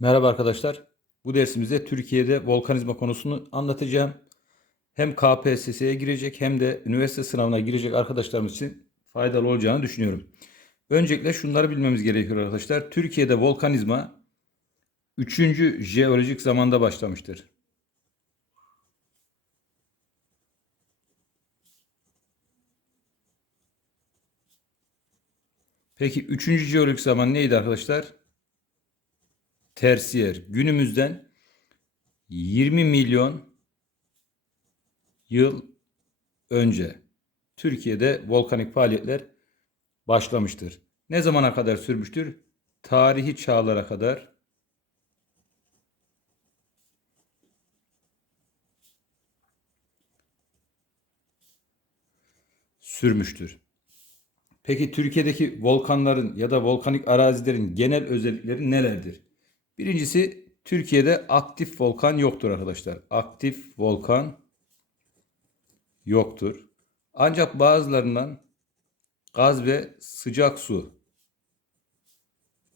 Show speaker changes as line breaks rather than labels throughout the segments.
Merhaba arkadaşlar. Bu dersimizde Türkiye'de volkanizma konusunu anlatacağım. Hem KPSS'ye girecek hem de üniversite sınavına girecek arkadaşlarımız için faydalı olacağını düşünüyorum. Öncelikle şunları bilmemiz gerekiyor arkadaşlar. Türkiye'de volkanizma 3. jeolojik zamanda başlamıştır. Peki 3. jeolojik zaman neydi arkadaşlar? Tersiyer günümüzden 20 milyon yıl önce Türkiye'de volkanik faaliyetler başlamıştır. Ne zamana kadar sürmüştür? Tarihi çağlara kadar sürmüştür. Peki Türkiye'deki volkanların ya da volkanik arazilerin genel özellikleri nelerdir? Birincisi Türkiye'de aktif volkan yoktur arkadaşlar. Aktif volkan yoktur. Ancak bazılarından gaz ve sıcak su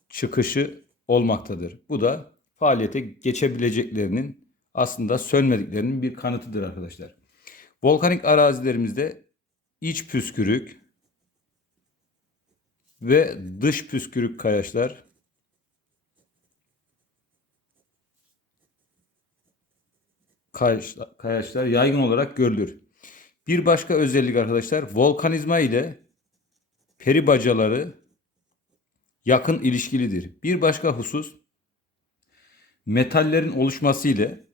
çıkışı olmaktadır. Bu da faaliyete geçebileceklerinin aslında sönmediklerinin bir kanıtıdır arkadaşlar. Volkanik arazilerimizde iç püskürük ve dış püskürük kayaçlar kayaçlar, yaygın olarak görülür. Bir başka özellik arkadaşlar volkanizma ile peri bacaları yakın ilişkilidir. Bir başka husus metallerin oluşması ile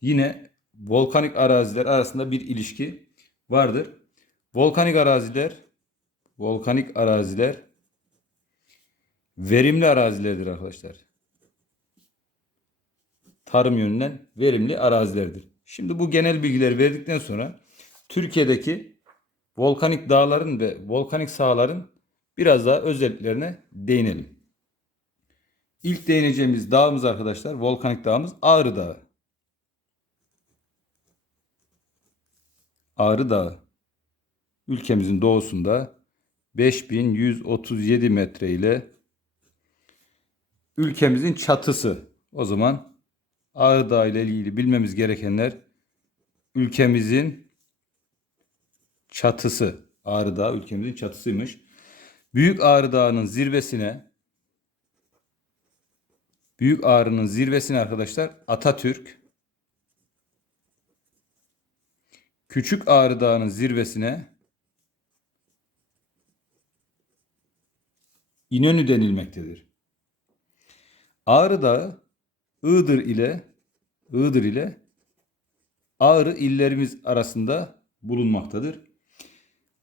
yine volkanik araziler arasında bir ilişki vardır. Volkanik araziler volkanik araziler verimli arazilerdir arkadaşlar. Tarım yönünden verimli arazilerdir. Şimdi bu genel bilgileri verdikten sonra Türkiye'deki volkanik dağların ve volkanik sahaların biraz daha özelliklerine değinelim. İlk değineceğimiz dağımız arkadaşlar volkanik dağımız Ağrı Dağı. Ağrı Dağı ülkemizin doğusunda 5137 metre ile ülkemizin çatısı. O zaman Ağrı Dağı ile ilgili bilmemiz gerekenler ülkemizin çatısı. Ağrı ülkemizin çatısıymış. Büyük Ağrı Dağı'nın zirvesine Büyük Ağrı'nın zirvesine arkadaşlar Atatürk Küçük Ağrı Dağı'nın zirvesine İnönü denilmektedir. Ağrı Dağı Iğdır ile Iğdır ile Ağrı illerimiz arasında bulunmaktadır.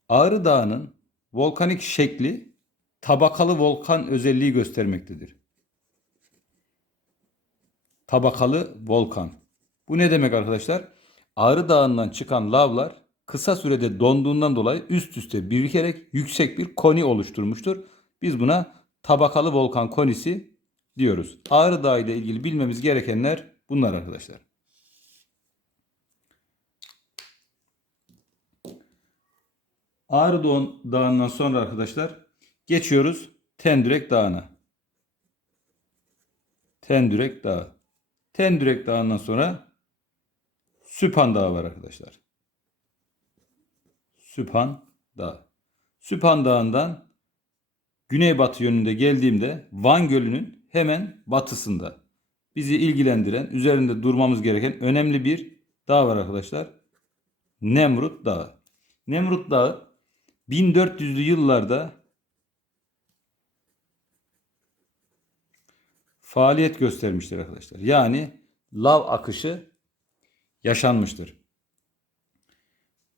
Ağrı Dağı'nın volkanik şekli tabakalı volkan özelliği göstermektedir. Tabakalı volkan. Bu ne demek arkadaşlar? Ağrı Dağı'ndan çıkan lavlar kısa sürede donduğundan dolayı üst üste birikerek yüksek bir koni oluşturmuştur. Biz buna tabakalı volkan konisi diyoruz. Ağrı Dağı ile ilgili bilmemiz gerekenler bunlar arkadaşlar. Ağrı Dağı'ndan sonra arkadaşlar geçiyoruz Tendürek Dağı'na. Tendürek Dağı. Tendürek Dağı'ndan sonra Süphan Dağı var arkadaşlar. Süphan Dağı. Süphan Dağı'ndan güneybatı yönünde geldiğimde Van Gölü'nün hemen batısında bizi ilgilendiren, üzerinde durmamız gereken önemli bir dağ var arkadaşlar. Nemrut Dağı. Nemrut Dağı 1400'lü yıllarda faaliyet göstermiştir arkadaşlar. Yani lav akışı yaşanmıştır.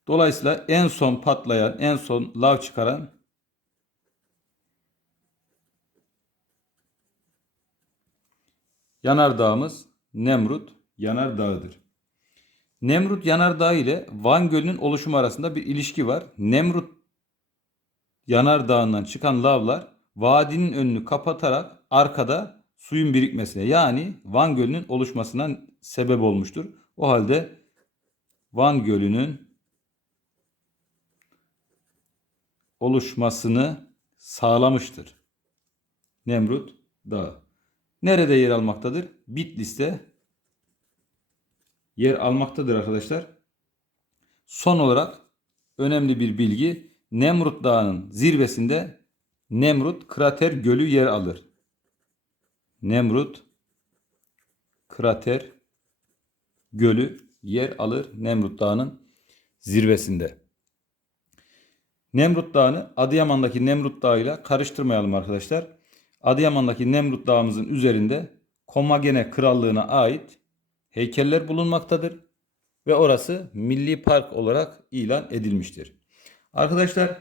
Dolayısıyla en son patlayan, en son lav çıkaran yanardağımız Nemrut Yanardağı'dır. Nemrut Yanardağı ile Van Gölü'nün oluşumu arasında bir ilişki var. Nemrut Yanardağı'ndan çıkan lavlar vadinin önünü kapatarak arkada suyun birikmesine yani Van Gölü'nün oluşmasına sebep olmuştur. O halde Van Gölü'nün oluşmasını sağlamıştır. Nemrut Dağı. Nerede yer almaktadır? Bitlis'te yer almaktadır arkadaşlar. Son olarak önemli bir bilgi. Nemrut Dağı'nın zirvesinde Nemrut Krater Gölü yer alır. Nemrut Krater Gölü yer alır Nemrut Dağı'nın zirvesinde. Nemrut Dağı'nı Adıyaman'daki Nemrut Dağı ile karıştırmayalım arkadaşlar. Adıyaman'daki Nemrut Dağımızın üzerinde Komagene Krallığı'na ait heykeller bulunmaktadır ve orası milli park olarak ilan edilmiştir. Arkadaşlar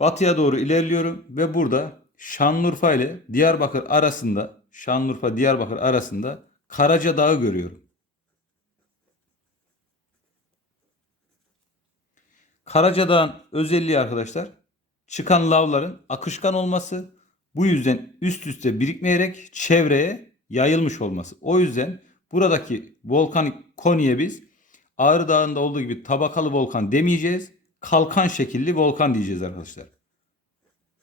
batıya doğru ilerliyorum ve burada Şanlıurfa ile Diyarbakır arasında Şanlıurfa Diyarbakır arasında Karaca Dağı görüyorum. Karaca Dağı'nın özelliği arkadaşlar çıkan lavların akışkan olması bu yüzden üst üste birikmeyerek çevreye yayılmış olması. O yüzden buradaki volkanik koniye biz Ağrı Dağı'nda olduğu gibi tabakalı volkan demeyeceğiz. Kalkan şekilli volkan diyeceğiz arkadaşlar.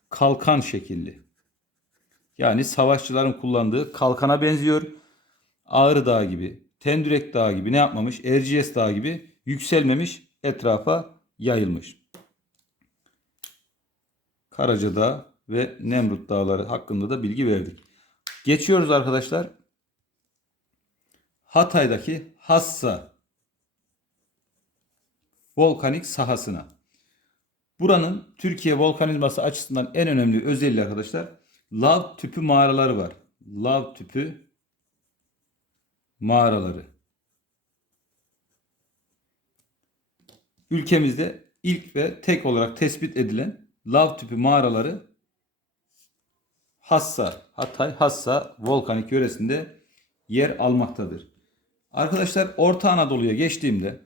Kalkan şekilli. Yani savaşçıların kullandığı kalkana benziyor. Ağrı Dağı gibi, Tendürek Dağı gibi ne yapmamış? Erciyes Dağı gibi yükselmemiş, etrafa yayılmış. Karaca Dağı ve Nemrut Dağları hakkında da bilgi verdik. Geçiyoruz arkadaşlar. Hatay'daki Hassa volkanik sahasına. Buranın Türkiye volkanizması açısından en önemli özelliği arkadaşlar lav tüpü mağaraları var. Lav tüpü mağaraları. Ülkemizde ilk ve tek olarak tespit edilen lav tüpü mağaraları Hassa, Hatay Hassa volkanik yöresinde yer almaktadır. Arkadaşlar Orta Anadolu'ya geçtiğimde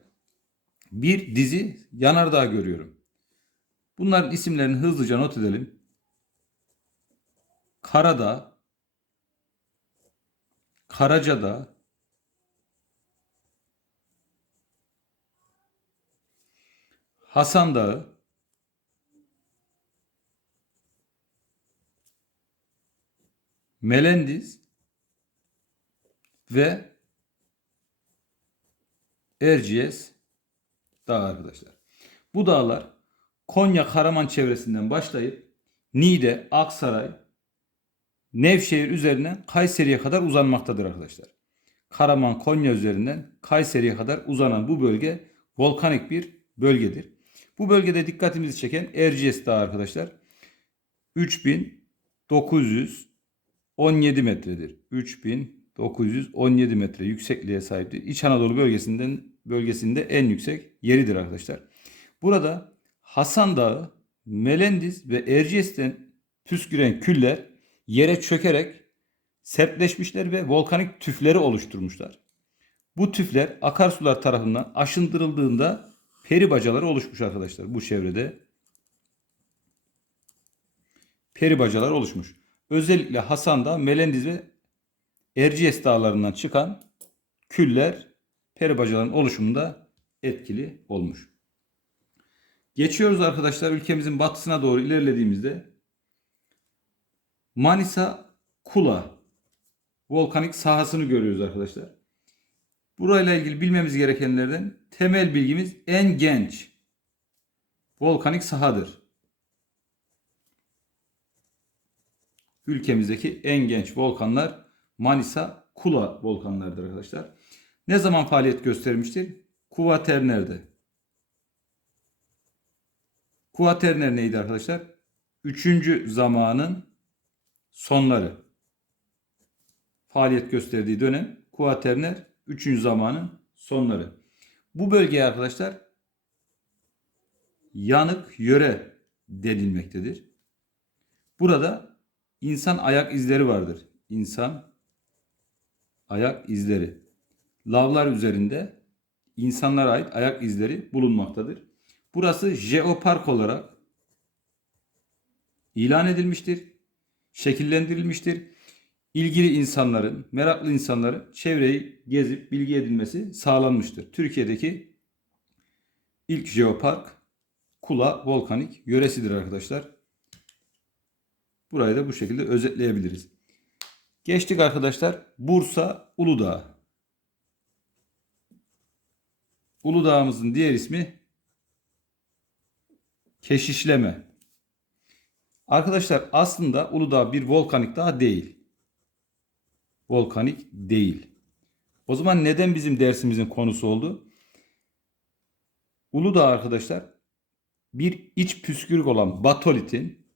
bir dizi yanardağ görüyorum. Bunların isimlerini hızlıca not edelim. Karadağ, Karacadağ, Hasan Dağı, Melendiz ve Erciyes Dağı arkadaşlar. Bu dağlar Konya Karaman çevresinden başlayıp Niğde, Aksaray, Nevşehir üzerinden Kayseri'ye kadar uzanmaktadır arkadaşlar. Karaman, Konya üzerinden Kayseri'ye kadar uzanan bu bölge volkanik bir bölgedir. Bu bölgede dikkatimizi çeken Erciyes Dağı arkadaşlar. 3917 metredir. 3917 metre yüksekliğe sahiptir. İç Anadolu bölgesinden bölgesinde en yüksek yeridir arkadaşlar. Burada Hasan Dağı, Melendiz ve Erciyes'ten püsküren küller yere çökerek sertleşmişler ve volkanik tüfleri oluşturmuşlar. Bu tüfler akarsular tarafından aşındırıldığında peri bacaları oluşmuş arkadaşlar bu çevrede. Peri bacalar oluşmuş. Özellikle Hasan Dağı, Melendiz ve Erciyes dağlarından çıkan küller peri bacaların oluşumunda etkili olmuş. Geçiyoruz arkadaşlar ülkemizin batısına doğru ilerlediğimizde Manisa Kula volkanik sahasını görüyoruz arkadaşlar. Burayla ilgili bilmemiz gerekenlerden temel bilgimiz en genç volkanik sahadır. Ülkemizdeki en genç volkanlar Manisa Kula volkanlardır arkadaşlar. Ne zaman faaliyet göstermiştir? Kuvaterner'de. Kuvaterner neydi arkadaşlar? Üçüncü zamanın sonları. Faaliyet gösterdiği dönem Kuvaterner üçüncü zamanın sonları. Bu bölgeye arkadaşlar yanık yöre denilmektedir. Burada insan ayak izleri vardır. İnsan ayak izleri. Lavlar üzerinde insanlara ait ayak izleri bulunmaktadır. Burası jeopark olarak ilan edilmiştir, şekillendirilmiştir. İlgili insanların, meraklı insanların çevreyi gezip bilgi edinmesi sağlanmıştır. Türkiye'deki ilk jeopark Kula Volkanik yöresidir arkadaşlar. Burayı da bu şekilde özetleyebiliriz. Geçtik arkadaşlar Bursa Uludağ. Uludağ'ımızın diğer ismi Keşişleme. Arkadaşlar aslında Uludağ bir volkanik dağ değil. Volkanik değil. O zaman neden bizim dersimizin konusu oldu? Uludağ arkadaşlar bir iç püskürük olan batolitin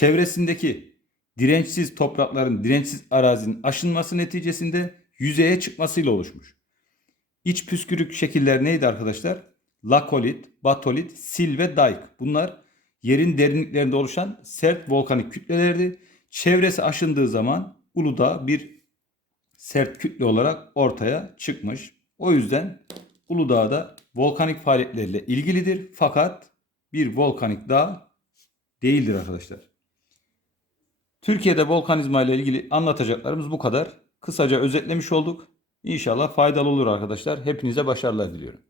çevresindeki dirençsiz toprakların, dirençsiz arazinin aşınması neticesinde yüzeye çıkmasıyla oluşmuş. İç püskürük şekiller neydi arkadaşlar? Lakolit, batolit, sil ve dayk. Bunlar yerin derinliklerinde oluşan sert volkanik kütlelerdi. Çevresi aşındığı zaman Uludağ bir sert kütle olarak ortaya çıkmış. O yüzden Uludağ da volkanik faaliyetlerle ilgilidir fakat bir volkanik dağ değildir arkadaşlar. Türkiye'de volkanizma ile ilgili anlatacaklarımız bu kadar. Kısaca özetlemiş olduk. İnşallah faydalı olur arkadaşlar. Hepinize başarılar diliyorum.